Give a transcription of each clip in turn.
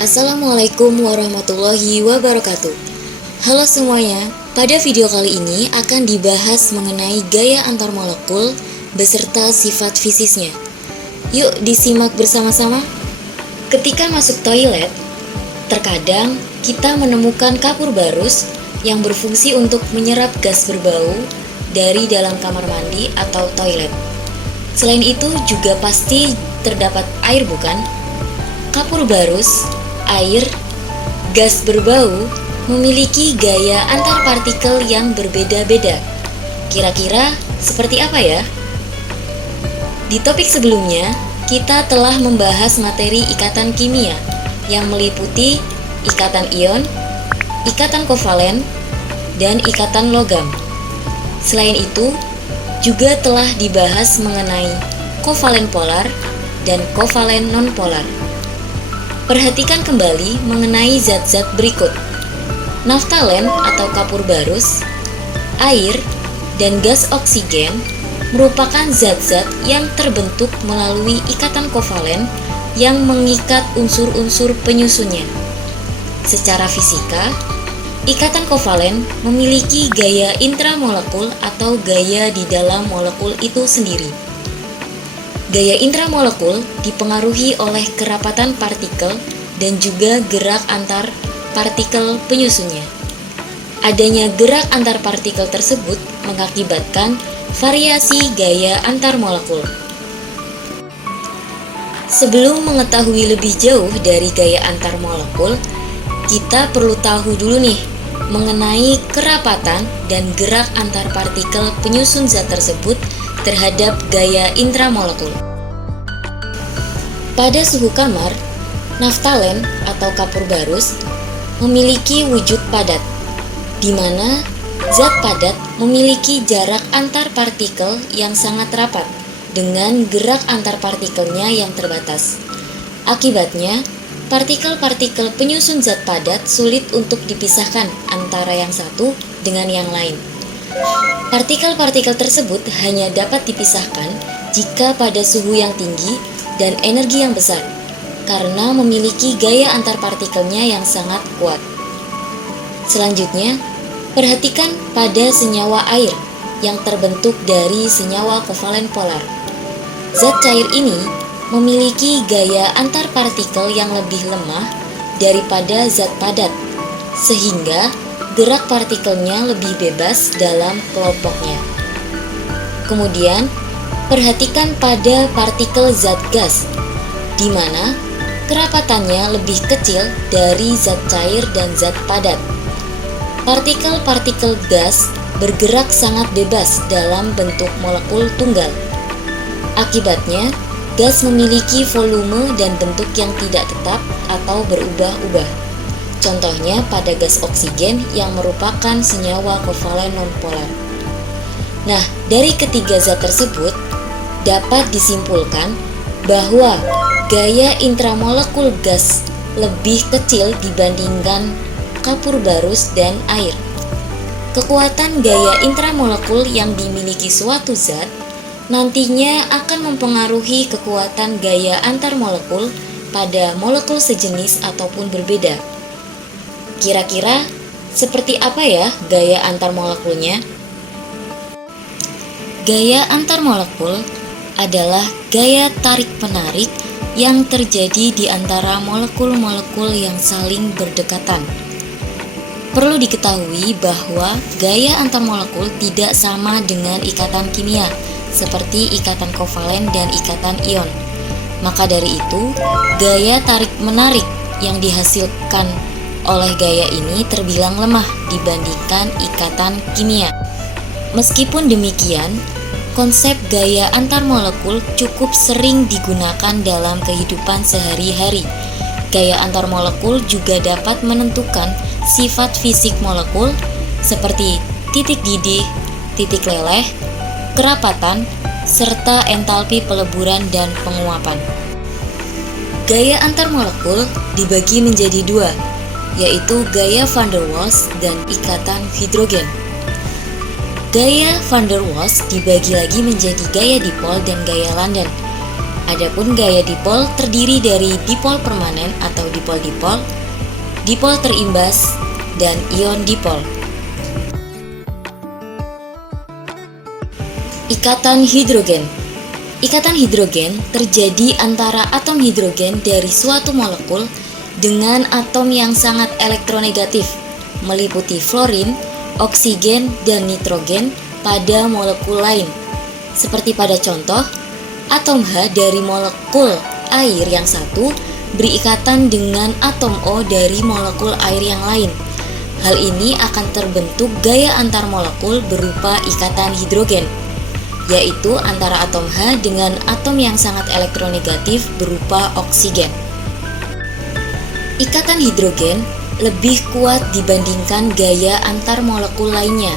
Assalamualaikum warahmatullahi wabarakatuh. Halo semuanya, pada video kali ini akan dibahas mengenai gaya antar molekul beserta sifat fisisnya. Yuk disimak bersama-sama. Ketika masuk toilet, terkadang kita menemukan kapur barus yang berfungsi untuk menyerap gas berbau dari dalam kamar mandi atau toilet. Selain itu juga pasti terdapat air, bukan? Kapur barus, air, gas berbau memiliki gaya antar partikel yang berbeda-beda. Kira-kira seperti apa ya? Di topik sebelumnya, kita telah membahas materi ikatan kimia yang meliputi ikatan ion, ikatan kovalen, dan ikatan logam. Selain itu, juga telah dibahas mengenai kovalen polar dan kovalen nonpolar. Perhatikan kembali mengenai zat-zat berikut. Naftalen atau kapur barus, air, dan gas oksigen merupakan zat-zat yang terbentuk melalui ikatan kovalen yang mengikat unsur-unsur penyusunnya. Secara fisika, ikatan kovalen memiliki gaya intramolekul atau gaya di dalam molekul itu sendiri. Gaya intramolekul dipengaruhi oleh kerapatan partikel dan juga gerak antar partikel penyusunnya. Adanya gerak antar partikel tersebut mengakibatkan variasi gaya antar molekul. Sebelum mengetahui lebih jauh dari gaya antar molekul, kita perlu tahu dulu nih mengenai kerapatan dan gerak antar partikel penyusun zat tersebut terhadap gaya intramolekul. Pada suhu kamar, naftalen atau kapur barus memiliki wujud padat, di mana zat padat memiliki jarak antar partikel yang sangat rapat dengan gerak antar partikelnya yang terbatas. Akibatnya, partikel-partikel penyusun zat padat sulit untuk dipisahkan antara yang satu dengan yang lain. Partikel-partikel tersebut hanya dapat dipisahkan jika pada suhu yang tinggi dan energi yang besar, karena memiliki gaya antar partikelnya yang sangat kuat. Selanjutnya, perhatikan pada senyawa air yang terbentuk dari senyawa kovalen polar. Zat cair ini memiliki gaya antar partikel yang lebih lemah daripada zat padat, sehingga gerak partikelnya lebih bebas dalam kelompoknya. Kemudian, perhatikan pada partikel zat gas, di mana kerapatannya lebih kecil dari zat cair dan zat padat. Partikel-partikel gas bergerak sangat bebas dalam bentuk molekul tunggal. Akibatnya, gas memiliki volume dan bentuk yang tidak tetap atau berubah-ubah. Contohnya pada gas oksigen yang merupakan senyawa kovalen nonpolar. Nah, dari ketiga zat tersebut dapat disimpulkan bahwa gaya intramolekul gas lebih kecil dibandingkan kapur barus dan air. Kekuatan gaya intramolekul yang dimiliki suatu zat nantinya akan mempengaruhi kekuatan gaya antar molekul pada molekul sejenis ataupun berbeda. Kira-kira seperti apa ya gaya antar molekulnya? Gaya antar molekul adalah gaya tarik-menarik yang terjadi di antara molekul-molekul yang saling berdekatan. Perlu diketahui bahwa gaya antar molekul tidak sama dengan ikatan kimia, seperti ikatan kovalen dan ikatan ion. Maka dari itu, gaya tarik-menarik yang dihasilkan oleh gaya ini terbilang lemah dibandingkan ikatan kimia. Meskipun demikian, konsep gaya antar molekul cukup sering digunakan dalam kehidupan sehari-hari. Gaya antar molekul juga dapat menentukan sifat fisik molekul seperti titik didih, titik leleh, kerapatan, serta entalpi peleburan dan penguapan. Gaya antar molekul dibagi menjadi dua, yaitu gaya van der Waals dan ikatan hidrogen. Gaya van der Waals dibagi lagi menjadi gaya dipol dan gaya London. Adapun gaya dipol terdiri dari dipol permanen atau dipol-dipol, dipol terimbas, dan ion dipol. Ikatan hidrogen. Ikatan hidrogen terjadi antara atom hidrogen dari suatu molekul dengan atom yang sangat elektronegatif, meliputi fluorin, oksigen, dan nitrogen pada molekul lain. Seperti pada contoh, atom H dari molekul air yang satu berikatan dengan atom O dari molekul air yang lain. Hal ini akan terbentuk gaya antar molekul berupa ikatan hidrogen, yaitu antara atom H dengan atom yang sangat elektronegatif berupa oksigen. Ikatan hidrogen lebih kuat dibandingkan gaya antar molekul lainnya.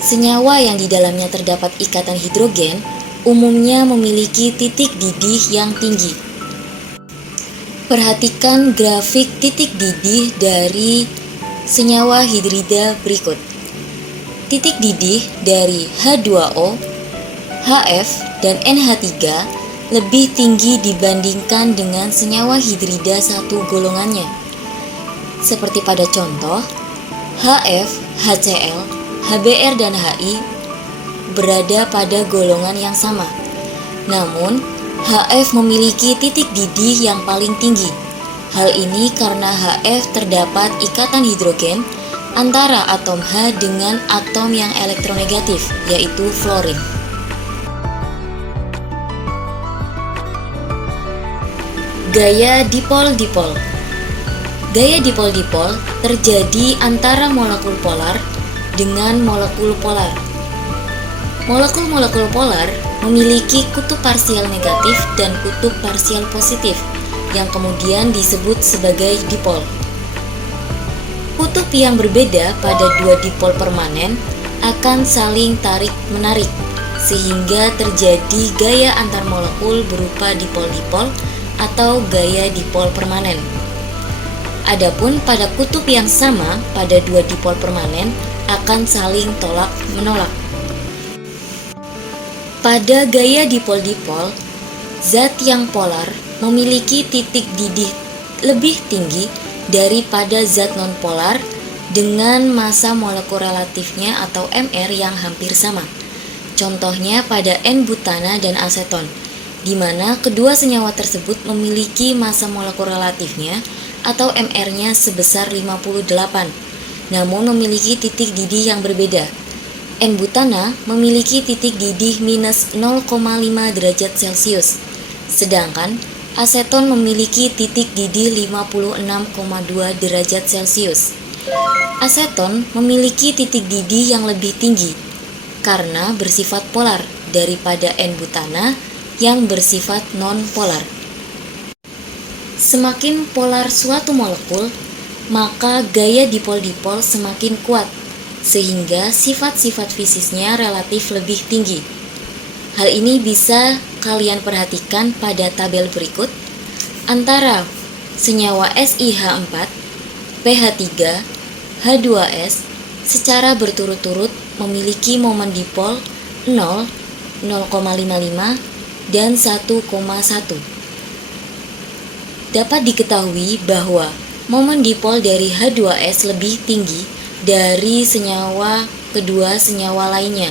Senyawa yang di dalamnya terdapat ikatan hidrogen umumnya memiliki titik didih yang tinggi. Perhatikan grafik titik didih dari senyawa hidrida berikut. Titik didih dari H2O, HF, dan NH3 lebih tinggi dibandingkan dengan senyawa hidrida satu golongannya. Seperti pada contoh, HF, HCl, HBr, dan HI berada pada golongan yang sama. Namun, HF memiliki titik didih yang paling tinggi. Hal ini karena HF terdapat ikatan hidrogen antara atom H dengan atom yang elektronegatif, yaitu fluorin. Gaya dipol-dipol. Gaya dipol-dipol terjadi antara molekul polar dengan molekul polar. Molekul-molekul polar memiliki kutub parsial negatif dan kutub parsial positif yang kemudian disebut sebagai dipol. Kutub yang berbeda pada dua dipol permanen akan saling tarik-menarik sehingga terjadi gaya antar molekul berupa dipol-dipol atau gaya dipol permanen. Adapun pada kutub yang sama pada dua dipol permanen akan saling tolak-menolak. Pada gaya dipol-dipol, zat yang polar memiliki titik didih lebih tinggi daripada zat nonpolar dengan massa molekul relatifnya atau Mr yang hampir sama. Contohnya pada N-butana dan aseton, di mana kedua senyawa tersebut memiliki massa molekul relatifnya atau Mr-nya sebesar 58, namun memiliki titik didih yang berbeda. N-butana memiliki titik didih minus 0,5 derajat Celcius, sedangkan aseton memiliki titik didih 56,2 derajat Celcius. Aseton memiliki titik didih yang lebih tinggi karena bersifat polar daripada N-butana yang bersifat non-polar. Semakin polar suatu molekul, maka gaya dipol-dipol semakin kuat, sehingga sifat-sifat fisisnya relatif lebih tinggi. Hal ini bisa kalian perhatikan pada tabel berikut antara senyawa SiH4, pH3, H2S secara berturut-turut memiliki momen dipol 0, 0,55, dan 1,1. Dapat diketahui bahwa momen dipol dari H2S lebih tinggi dari kedua senyawa lainnya.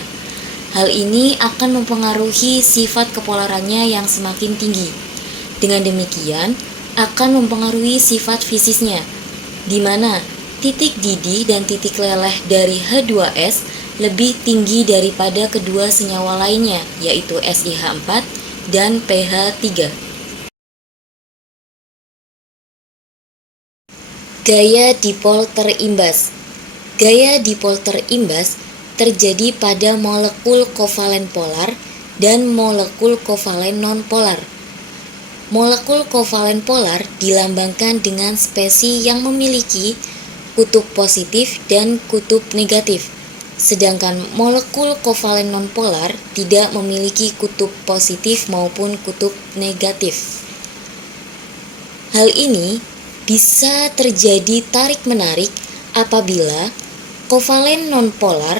Hal ini akan mempengaruhi sifat kepolarannya yang semakin tinggi. Dengan demikian, akan mempengaruhi sifat fisisnya, di mana titik didih dan titik leleh dari H2S lebih tinggi daripada kedua senyawa lainnya, yaitu SiH4 dan pH3. Gaya dipol terimbas. Gaya dipol terimbas terjadi pada molekul kovalen polar dan molekul kovalen nonpolar. Molekul kovalen polar dilambangkan dengan spesi yang memiliki kutub positif dan kutub negatif, sedangkan molekul kovalen nonpolar tidak memiliki kutub positif maupun kutub negatif. Hal ini bisa terjadi tarik-menarik apabila kovalen nonpolar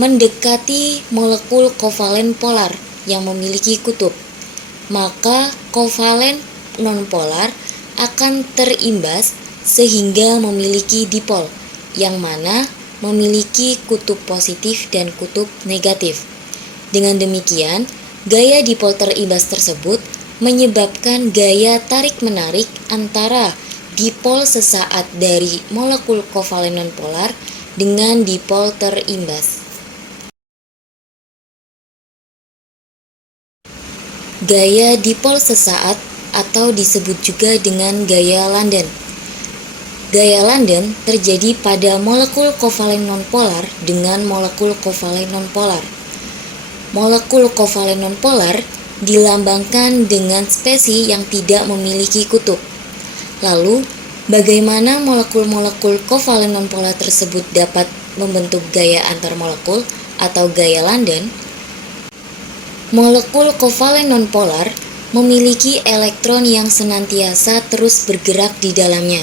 mendekati molekul kovalen polar yang memiliki kutub. Maka kovalen nonpolar akan terimbas sehingga memiliki dipol, yang mana memiliki kutub positif dan kutub negatif. Dengan demikian, gaya dipol terimbas tersebut menyebabkan gaya tarik-menarik antara dipol sesaat dari molekul kovalen nonpolar dengan dipol terimbas. Gaya dipol sesaat atau disebut juga dengan gaya London. Gaya London terjadi pada molekul kovalen nonpolar dengan molekul kovalen nonpolar. Molekul kovalen nonpolar dilambangkan dengan spesi yang tidak memiliki kutub. Lalu, bagaimana molekul-molekul kovalen nonpolar tersebut dapat membentuk gaya antar molekul atau gaya London? Molekul kovalen nonpolar memiliki elektron yang senantiasa terus bergerak di dalamnya.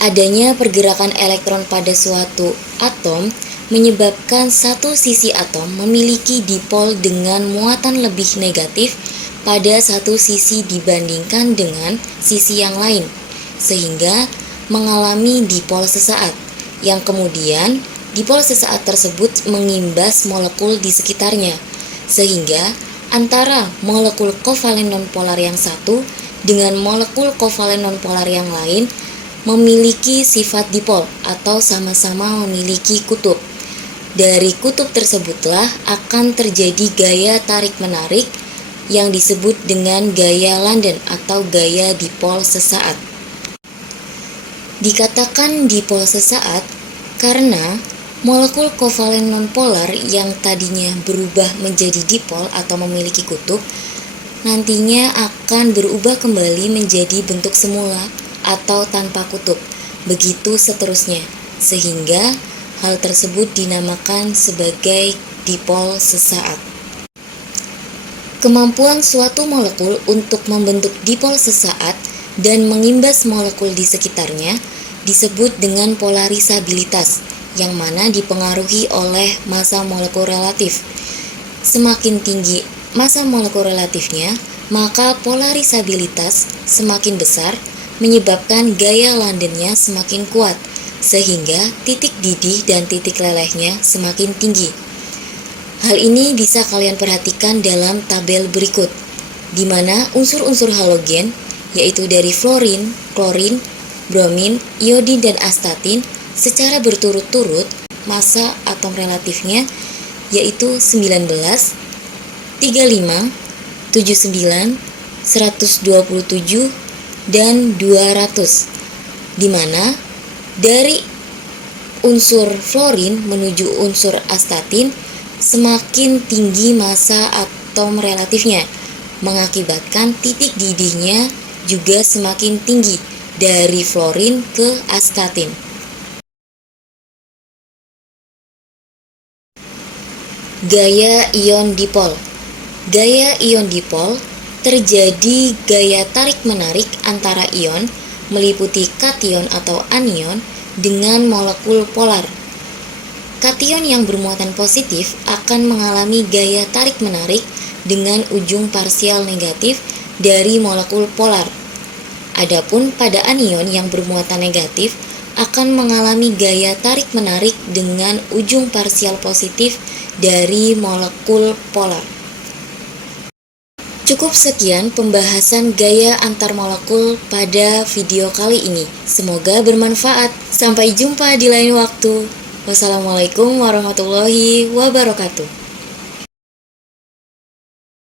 Adanya pergerakan elektron pada suatu atom menyebabkan satu sisi atom memiliki dipol dengan muatan lebih negatif pada satu sisi dibandingkan dengan sisi yang lain, sehingga mengalami dipol sesaat, yang kemudian dipol sesaat tersebut mengimbas molekul di sekitarnya, sehingga antara molekul kovalen nonpolar yang satu dengan molekul kovalen nonpolar yang lain memiliki sifat dipol atau sama-sama memiliki kutub. Dari kutub tersebutlah akan terjadi gaya tarik-menarik yang disebut dengan gaya London atau gaya dipol sesaat. Dikatakan dipol sesaat karena molekul kovalen nonpolar yang tadinya berubah menjadi dipol atau memiliki kutub, nantinya akan berubah kembali menjadi bentuk semula atau tanpa kutub, begitu seterusnya, sehingga hal tersebut dinamakan sebagai dipol sesaat. Kemampuan suatu molekul untuk membentuk dipol sesaat dan mengimbas molekul di sekitarnya disebut dengan polarisabilitas, yang mana dipengaruhi oleh massa molekul relatif. Semakin tinggi massa molekul relatifnya, maka polarisabilitas semakin besar, menyebabkan gaya Londonnya semakin kuat, sehingga titik didih dan titik lelehnya semakin tinggi. Hal ini bisa kalian perhatikan dalam tabel berikut, di mana unsur-unsur halogen, yaitu dari fluorin, klorin, bromin, iodin, dan astatin, secara berturut-turut massa atom relatifnya yaitu 19, 35, 79, 127, dan 200, di mana dari unsur fluorin menuju unsur astatin semakin tinggi massa atom relatifnya, mengakibatkan titik didihnya juga semakin tinggi dari fluorin ke astatin. Gaya ion dipol. Gaya ion dipol terjadi gaya tarik-menarik antara ion meliputi kation atau anion dengan molekul polar. Kation yang bermuatan positif akan mengalami gaya tarik-menarik dengan ujung parsial negatif dari molekul polar. Adapun pada anion yang bermuatan negatif akan mengalami gaya tarik-menarik dengan ujung parsial positif dari molekul polar. Cukup sekian pembahasan gaya antar molekul pada video kali ini. Semoga bermanfaat. Sampai jumpa di lain waktu. Wassalamualaikum warahmatullahi wabarakatuh.